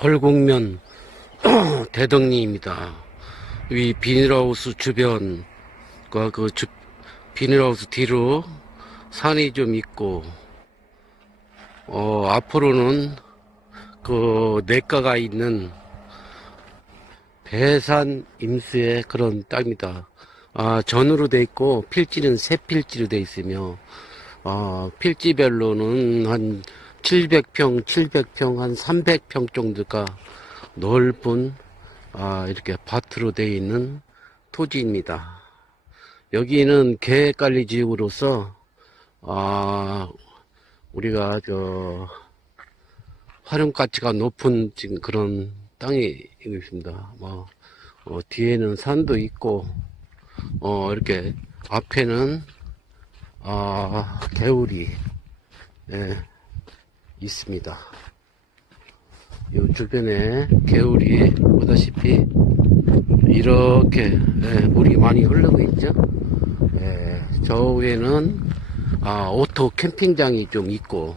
벌곡면 대덕리입니다. 이 비닐하우스 주변과 그 주, 비닐하우스 뒤로 산이 좀 있고, 어, 앞으로는 그 내과가 있는 배산 임수의 그런 땅입니다. 아, 전으로 돼 있고, 필지는 세 필지로 돼 있으며, 어, 필지별로는 한 700평, 700평, 한 300평 정도가 넓은, 아, 이렇게 밭으로 돼 있는 토지입니다. 여기는 계획관리 지역으로서, 아, 우리가 저, 활용 가치가 높은 지금 그런 땅이 있습니다. 뭐, 어, 뒤에는 산도 있고, 어, 이렇게 앞에는, 아, 개울이, 예, 있습니다. 이 주변에 개울이 보다시피 이렇게 예, 물이 많이 흐르고 있죠. 예, 저 위에는 아, 오토 캠핑장이 좀 있고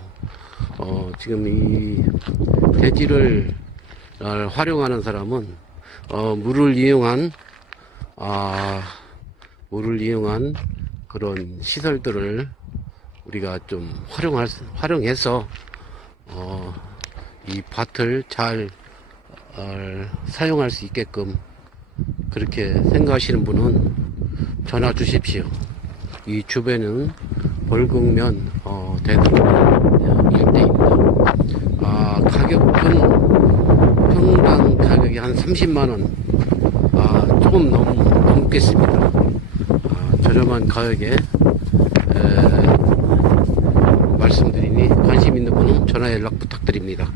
어, 지금 이 대지를 어, 활용하는 사람은 어, 물을 이용한 아, 물을 이용한 그런 시설들을 우리가 좀 활용할 수- 활용해서 어, 이 밭을 잘 어, 사용할 수 있게끔 그렇게 생각하시는 분은 전화 주십시오. 이 주변은 벌금면 어, 대덕 일대입니다. 아, 가격은 평당 가격이 한 30만 원, 아, 조금 넘, 넘겠습니다. 아, 저렴한 가격에 전화 연락 부탁드립니다.